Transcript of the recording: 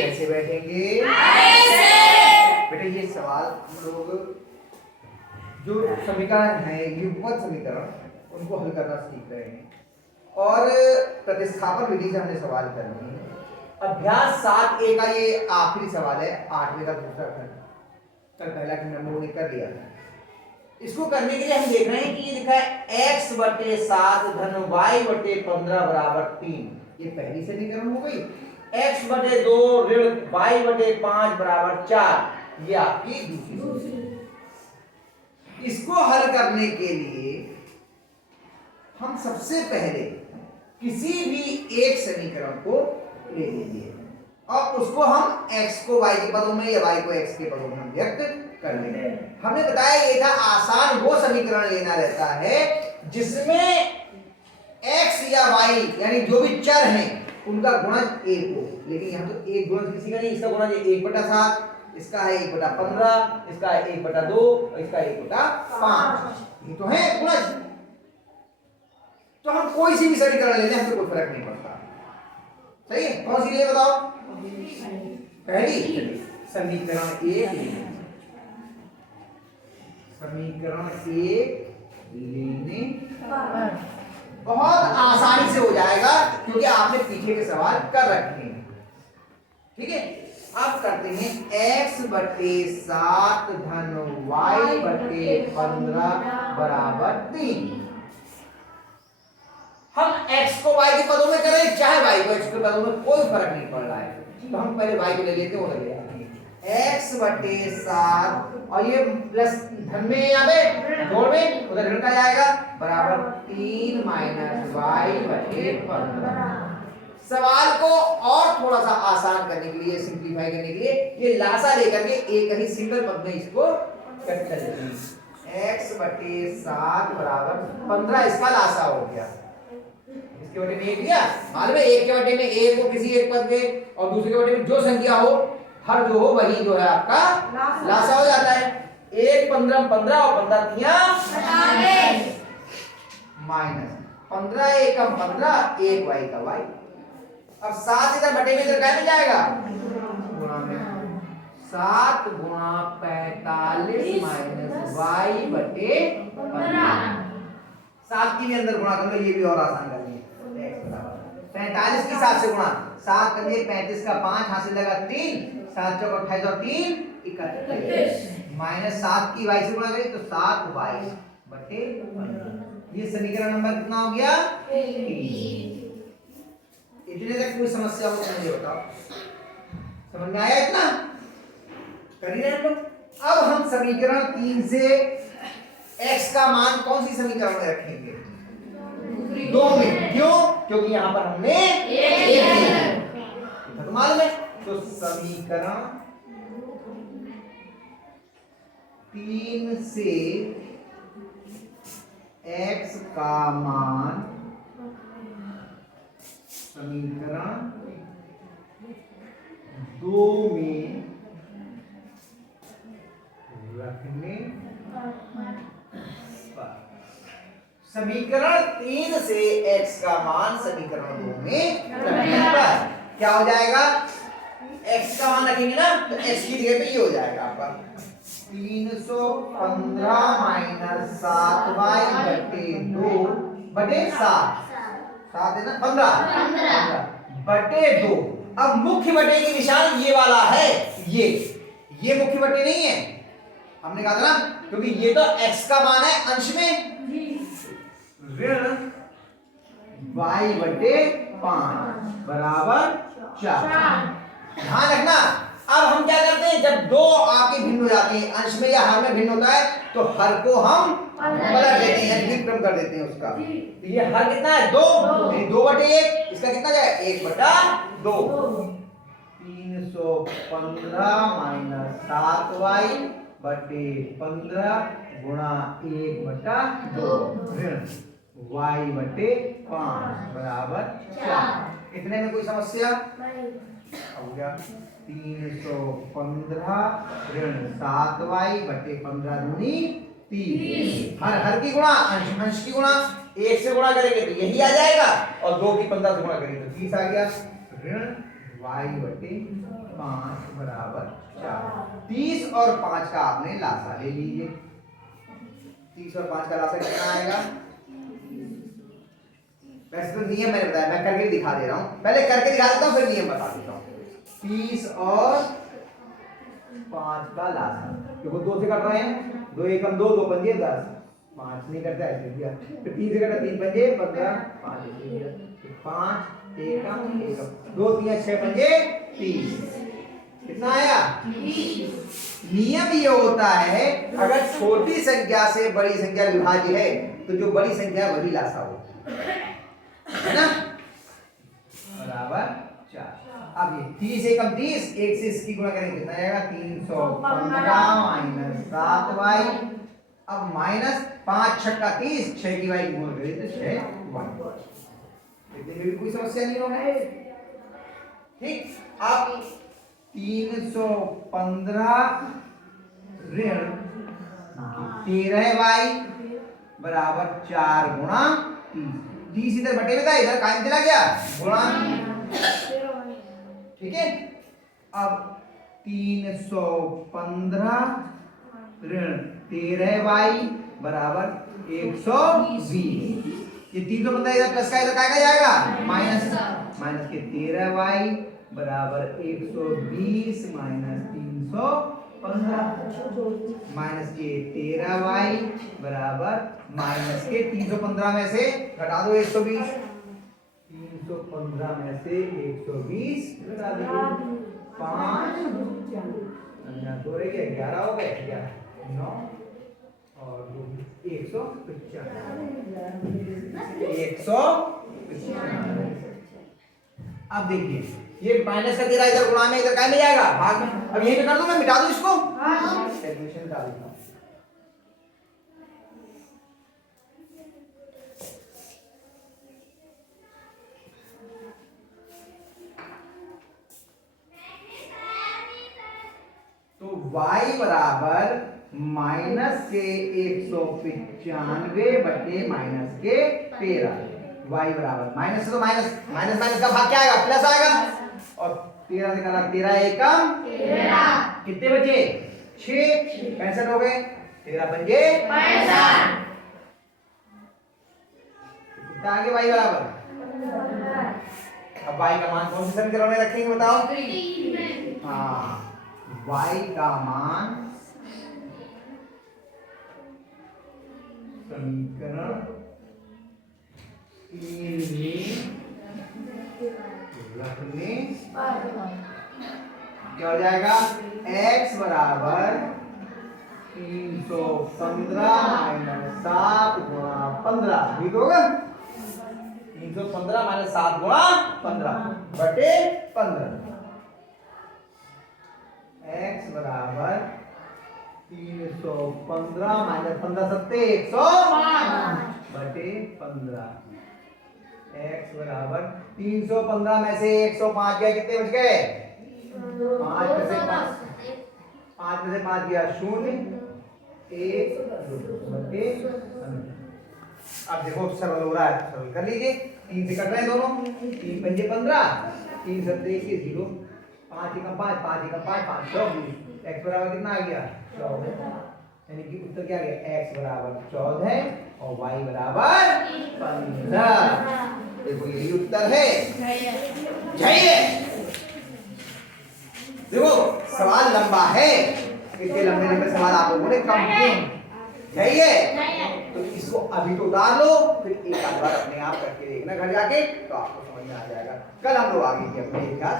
कैसे बैठेंगे? बेटा ये सवाल हम लोग जो समीकरण है युग्मक समीकरण उनको हल करना सीख रहे हैं और प्रतिस्थापन विधि से हमने सवाल करने हैं। अभ्यास 7A का ये आखिरी सवाल है, 8वें का दूसरा खंड। कल पहला खंड हम लोगों ने कर लिया था। इसको करने के लिए हम देख रहे हैं कि ये लिखा है x/7 धन y/15 बराबर 3। ये पहली समीकरण हो गई। x/2 ऋण y/5 बराबर 4, ये आपकी दूसरी। इसको हल करने के लिए हम सबसे पहले किसी भी एक समीकरण को ले लीजिए और उसको हम x को y के पदों में या y को x के पदों में हम व्यक्त कर लेंगे। हमने बताया ये था आसान वो समीकरण लेना रहता है जिसमें x या y यानी जो भी चर हैं उनका गुणज 1 हो, लेकिन यहाँ तो एक गुणज किसी का नहीं, इसका गुणज 1/7, इसका है 1/15, इसका है 1/2, इसका 1/5, ये तो है गुणज। तो हम कोई सी भी समीकरण ले लें हमको कोई फर्क नहीं पड़ता। सही है? कौन सी ले बताओ? पहली समीकरण 1 समीकरण 1 लेने बहुत आसानी से हो जाएगा क्योंकि आपने पीछे के सवाल कर रखे हैं। ठीक है, अब करते हैं x/7 धन y/15 बराबर 3। हम x को y के पदों में करें चाहे y को x के पदों में, कोई फर्क नहीं पड़ रहा है। तो हम पहले y को ले लेते हैं, वो ले x/7 और ये प्लस धन में यहाँ पे जोड़ में उधर ऋण का जाएगा बराबर 3 - y/15। सवाल को और थोड़ा सा आसान करने के लिए, सिंपलीफाई करने के लिए ये लासा लेकर के एक ही सिंगल पद में इसको कट कर लेते हैं। x/7 बराबर 15, इसका लासा हो गया। इसके बटे में 1 दिया, मालूम है 1 के बटे में 1 को किसी एक पद के और दूसरे के बटे में जो संख्या हो हर जो हो वही जो है आपका लासा हो जाता है। 1 15 15 और 15 तिया माइनस 15 1 15 1 y का y। अब 7 इधर बटे में इधर क्या में जाएगा गुणा में 7 गुणा 45 माइनस y/15। 7 की भी अंदर गुणा करो, ये भी और आसान कर दिए। 45 की 7 से गुणा, 7 करिए 35 का 5 हासिल लगा 3, 7 चौक 28 और 3 31 माइनस 7 की y से गुणा करिए तो 7y/15। ये समीकरण नंबर कितना हो गया? 3। इतने तक कोई समस्या हो तो मुझे बताओ, समझ में आया इतना? करिए हम लोग। अब हम समीकरण 3 से x का मान कौन सी समीकरण में रखेंगे? 2 में। क्यों? क्योंकि यहाँ पर हमने 1 तो मालूम है। तो समीकरण 3 से x का मान समीकरण 2 में रखने पर समीकरण 3 से x का मान समीकरण 2 में रखने पर क्या हो जाएगा? x का मान रखेंगे ना तो x की जगह पे ये हो जाएगा आपका 315 माइनस 7y/2 बटे 7 है ना 15 बटे 2। अब मुख्य बटे की निशान ये वाला है, ये मुख्य बटे नहीं है, हमने कहा था ना, क्योंकि ये तो x का मान है अंश में ऋण y/5 बराबर 4। ध्यान रखना। अब हम क्या करते हैं, जब दो आपके भिन्न हो जाते हैं, अंश में या हर में भिन्न होता है तो हर को हम पलट देते हैं, व्युत्क्रम कर देते हैं उसका। तो ये हर कितना है 2, 2/1, इसका कितना जाएगा 1/2। 315 माइनस 7y/15 गुणा 1/2 ऋण y/5 बराबर 4। इतने में कोई समस्या हो गया? 315 ऋण 7y/15 दूनी 30। हर की गुणा अंश की गुणा, 1 से गुणा करेंगे तो यही आ जाएगा और 2 की 15 से गुणा करेंगे तो 30 आ गया। ऋण y बटे 5 बराबर 4। 30 और 5 का आपने लासा ले लीजिए। 30 और 5 का लासा कितना आएगा? वैसे तो नियम मैंने बताया, मैं करके दिखा दे रहा हूं, पहले करके दिखा देता हूं फिर नियम बता देता हूं। 30 और 5 का लासा, देखो 2 से कट रहे हैं, 2 एकम 2, 2 पंजे 10, 5 नहीं करता ऐसे दिया, फिर 3 से कटा 3 पंजे 15, 5 ऐसे दिया, 5 एकम एकम 2 3 6 पंजे 30, कितना आया? 30। नियम ये होता है अगर छोटी संख्या से बड़ी संख्या विभाज्य है तो जो बड़ी संख्या है वही लासा हो, है ना, बराबर 4। अब ये 30 एकम 30, 1 से इसकी गुणा करेंगे कितना आएगा? 315 माइनस 7y। अब माइनस 5 छक्का 30, 6 की y की गुणा करें तो 6y। इतने में भी कोई समस्या नहीं होगी, ठीक। अब 315 ऋण 13y बराबर 4 गुणा 30 इधर बटे में था, इधर कायम चला गया गुणा, ठीक है। अब 315 ऋण 13y बराबर 120। ये 315 इधर प्लस का इधर क्या जाएगा? माइनस, माइनस के 13y बराबर 120 माइनस 315, माइनस के 13y बराबर माइनस के 315 में से घटा दो 120, 315 में से 120 घटा दो 5, 2 रह गया 11 हो गए, 9 और 195, 195। अब देखिए ये माइनस का 13 इधर गुणा में, इधर क्या में जाएगा? भाग में। अब यही पे कर दूं, मैं मिटा दूं इसको, कैलकुलेशन डाल देता हूं। तो y बराबर माइनस के 195 बटे माइनस के 13, y बराबर माइनस से तो माइनस, माइनस माइनस का भाग क्या आएगा? प्लस आएगा, और 13 से करा 13 एकम 13, कितने बचे? 6, 65 हो गए, 13 पंजे 65, कितना आगे y बराबर? अब y का मान कौन से समीकरण में रखेंगे बताओ? हाँ, y का मान समीकरण 3 में रखने क्या हो जाएगा? x बराबर 315 माइनस 7 गुणा 15, ठीक होगा? 315 माइनस 7 गुणा 15 बटे 15, x बराबर 315 माइनस 15 सत्ते 105 बटे 15, x बराबर 315 में से 105 गया, कितने बच गए? 5 में से 5 गया 0, 1 2 बटे 15। अब देखो सरल हो रहा है, सरल कर लीजिए, 3 से कट रहे हैं दोनों, 3 पंजे 15, 3 सत्ते 0, 5 एकम 5, 5 एकम 5, 5 24, x बराबर कितना आ गया? 14, यानी कि उत्तर क्या आ गया? x बराबर 14 और y बराबर 15। देखो यही उत्तर है, जाइए। देखो सवाल लंबा है, इतने लंबे सवाल आप लोगों ने कम किए, जाइए। तो इसको अभी तो उतार लो, फिर एक आध बार अपने आप करके देखना घर जाके, तो आपको समझ में आ जाएगा। कल हम लोग आगे की अपने इतिहास